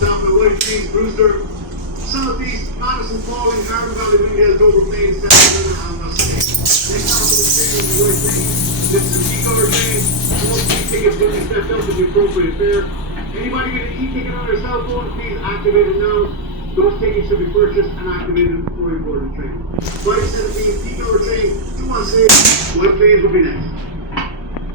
Stop at White Plains, Brewster, Southeast, Madison, Falling, Harvard Valley, Windale, Dover Plains, Stafford, and Wassaic. Next stop on the train is the White Plains. This is a peak hour train. All three tickets will be stepped up to the appropriate fare. Anybody get an e-ticket on their cell phone, please activate it now. Those tickets should be purchased and activated before you board the train. Flight 17, peak hour train to Wassaic. White Plains will be next.